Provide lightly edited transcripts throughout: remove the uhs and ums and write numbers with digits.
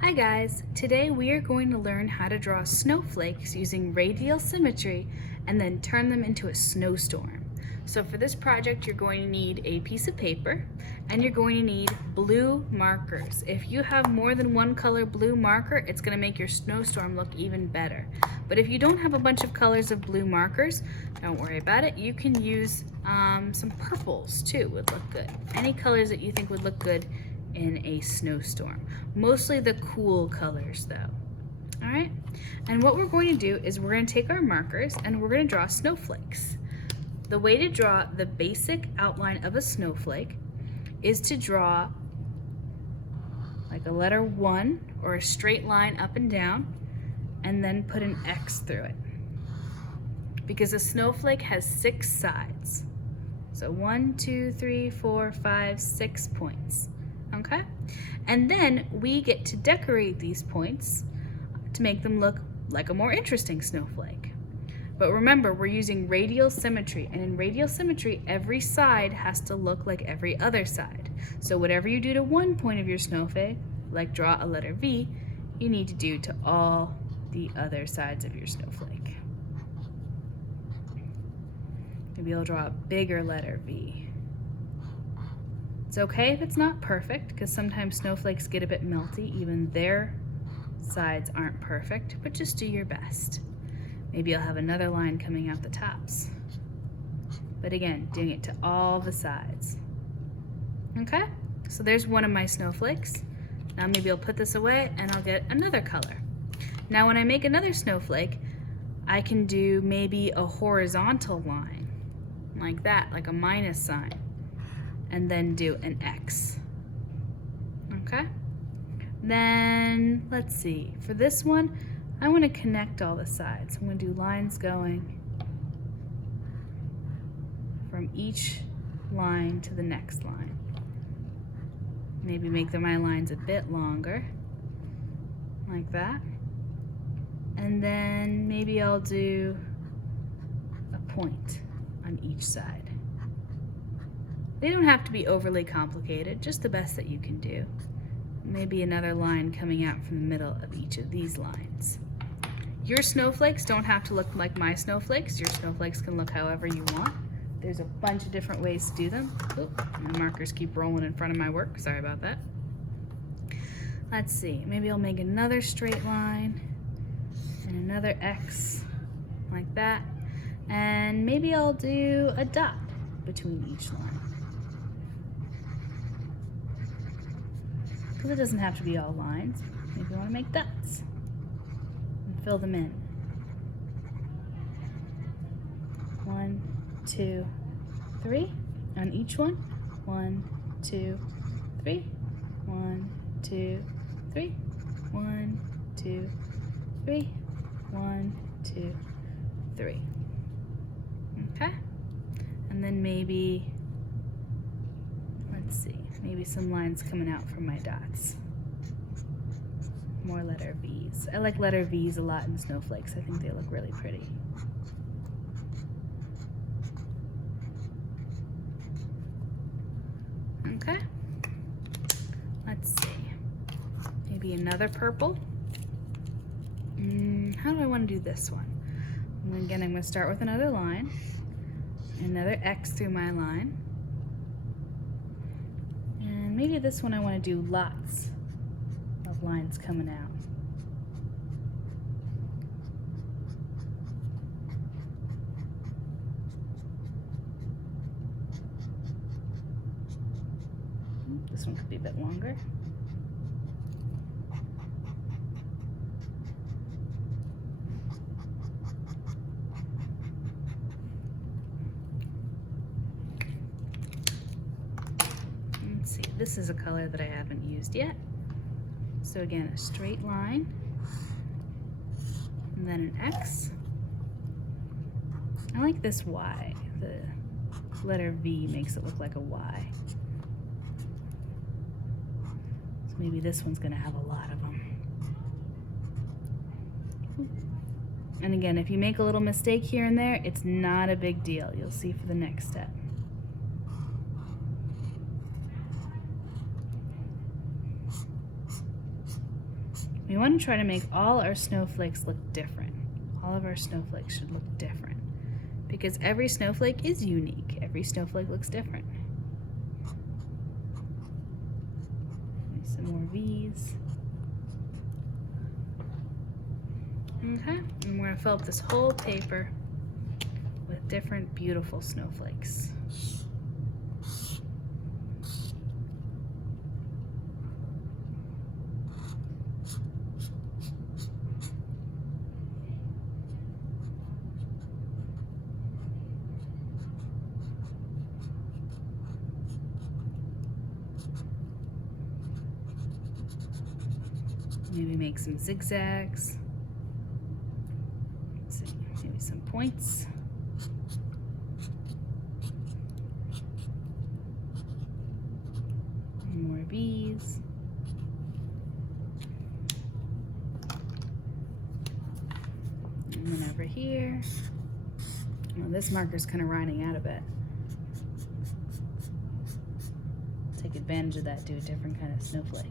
Hi guys, today we are going to learn how to draw snowflakes using radial symmetry and then turn them into a snowstorm. So for this project you're going to need a piece of paper and you're going to need blue markers. If you have more than one color blue marker, it's going to make your snowstorm look even better. But if you don't have a bunch of colors of blue markers, don't worry about it. You can use some purples too, would look good. Any colors that you think would look good in a snowstorm. Mostly the cool colors though. All right, and what we're going to do is we're going to take our markers and we're going to draw snowflakes. The way to draw the basic outline of a snowflake is to draw like a letter 1 or a straight line up and down and then put an X through it. Because a snowflake has 6 sides. So 1, 2, 3, 4, 5, 6 points. Okay? And then we get to decorate these points to make them look like a more interesting snowflake. But remember, we're using radial symmetry, and in radial symmetry, every side has to look like every other side. So whatever you do to one point of your snowflake, like draw a letter V, you need to do to all the other sides of your snowflake. Maybe I'll draw a bigger letter V. It's okay if it's not perfect, because sometimes snowflakes get a bit melty, even their sides aren't perfect, but just do your best. Maybe I'll have another line coming out the tops. But again, doing it to all the sides. Okay, so there's one of my snowflakes. Now maybe I'll put this away and I'll get another color. Now when I make another snowflake, I can do maybe a horizontal line, like that, like a minus sign, and then do an X. Okay? Then, let's see, for this one, I want to connect all the sides. I'm going to do lines going from each line to the next line. Maybe make my lines a bit longer, like that. And then maybe I'll do a point on each side. They don't have to be overly complicated, just the best that you can do. Maybe another line coming out from the middle of each of these lines. Your snowflakes don't have to look like my snowflakes. Your snowflakes can look however you want. There's a bunch of different ways to do them. Oop, my markers keep rolling in front of my work. Sorry about that. Let's see, maybe I'll make another straight line and another X like that. And maybe I'll do a dot between each line. Because it doesn't have to be all lines. Maybe I want to make dots and fill them in. 1, 2, 3 on each one. 1, 2, 3. 1, 2, 3. 1, 2, 3. 1, 2, 3. Okay? And then maybe, let's see, maybe some lines coming out from my dots. More letter V's. I like letter V's a lot in snowflakes. I think they look really pretty. Okay. Let's see. Maybe another purple. How do I want to do this one? Again, I'm going to start with another line. Another X through my line. And maybe this one I want to do lots of lines coming out. This one could be a bit longer. Let's see, this is a color that I haven't used yet. So again, a straight line, and then an X. I like this Y. The letter V makes it look like a Y. So maybe this one's gonna have a lot of them. And again, if you make a little mistake here and there, it's not a big deal. You'll see for the next step. We want to try to make all our snowflakes look different. All of our snowflakes should look different because every snowflake is unique. Every snowflake looks different. Some more V's. Okay, and we're going to fill up this whole paper with different beautiful snowflakes. Maybe make some zigzags. Let's see, maybe some points. More V's. And then over here. Well, this marker's kind of running out a bit. Take advantage of that, do a different kind of snowflake.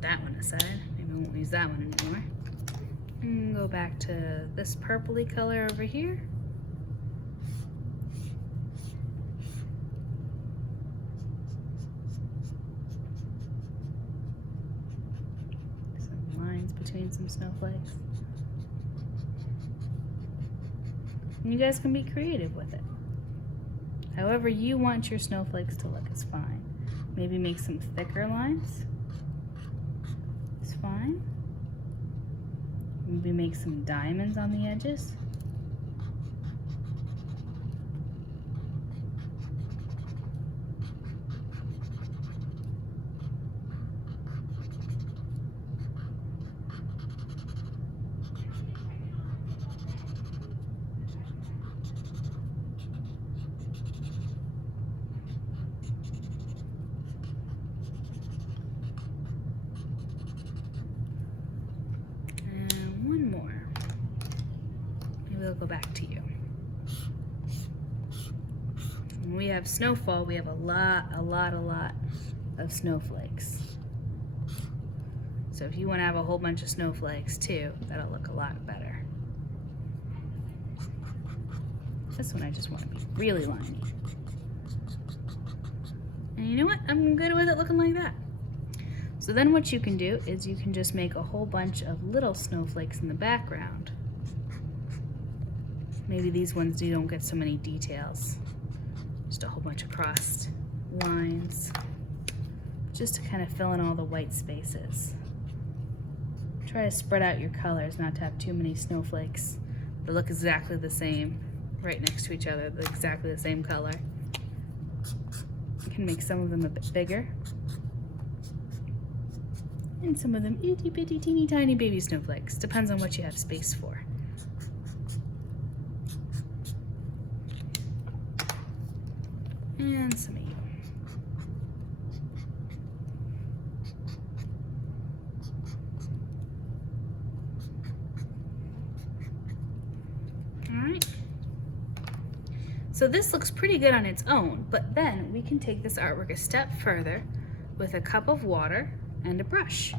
That one aside. Maybe we won't use that one anymore. And go back to this purpley color over here. Some lines between some snowflakes. And you guys can be creative with it. However you want your snowflakes to look is fine. Maybe make some thicker lines. Fine. Maybe make some diamonds on the edges. We'll go back to you. When we have snowfall, we have a lot of snowflakes. So if you want to have a whole bunch of snowflakes too, that'll look a lot better. This one I just want to be really liney. And you know what? I'm good with it looking like that. So then what you can do is you can just make a whole bunch of little snowflakes in the background. Maybe these ones you don't get so many details. Just a whole bunch of crossed lines. Just to kind of fill in all the white spaces. Try to spread out your colors, not to have too many snowflakes that look exactly the same, right next to each other, exactly the same color. You can make some of them a bit bigger. And some of them itty bitty teeny tiny baby snowflakes. Depends on what you have space for. And some of you. All right. So this looks pretty good on its own, but then we can take this artwork a step further with a cup of water and a brush.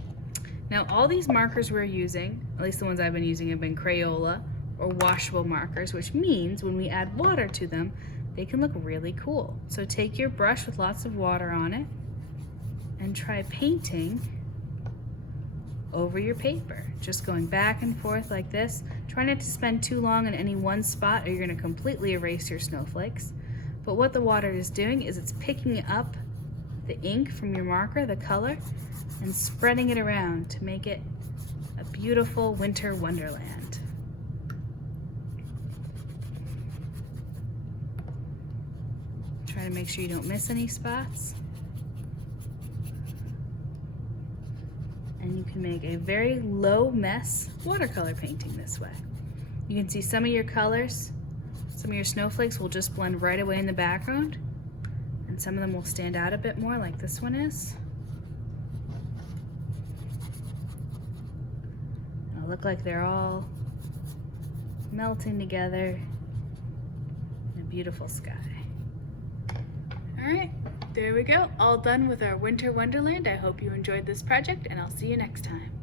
Now all these markers we're using, at least the ones I've been using, have been Crayola or washable markers, which means when we add water to them, they can look really cool. So take your brush with lots of water on it and try painting over your paper. Just going back and forth like this. Try not to spend too long in any one spot or you're gonna completely erase your snowflakes. But what the water is doing is it's picking up the ink from your marker, the color, and spreading it around to make it a beautiful winter wonderland. Try to make sure you don't miss any spots. And you can make a very low mess watercolor painting this way. You can see some of your colors, some of your snowflakes will just blend right away in the background, and some of them will stand out a bit more like this one is. look like they're all melting together in a beautiful sky. All right, there we go. All done with our winter wonderland. I hope you enjoyed this project, and I'll see you next time.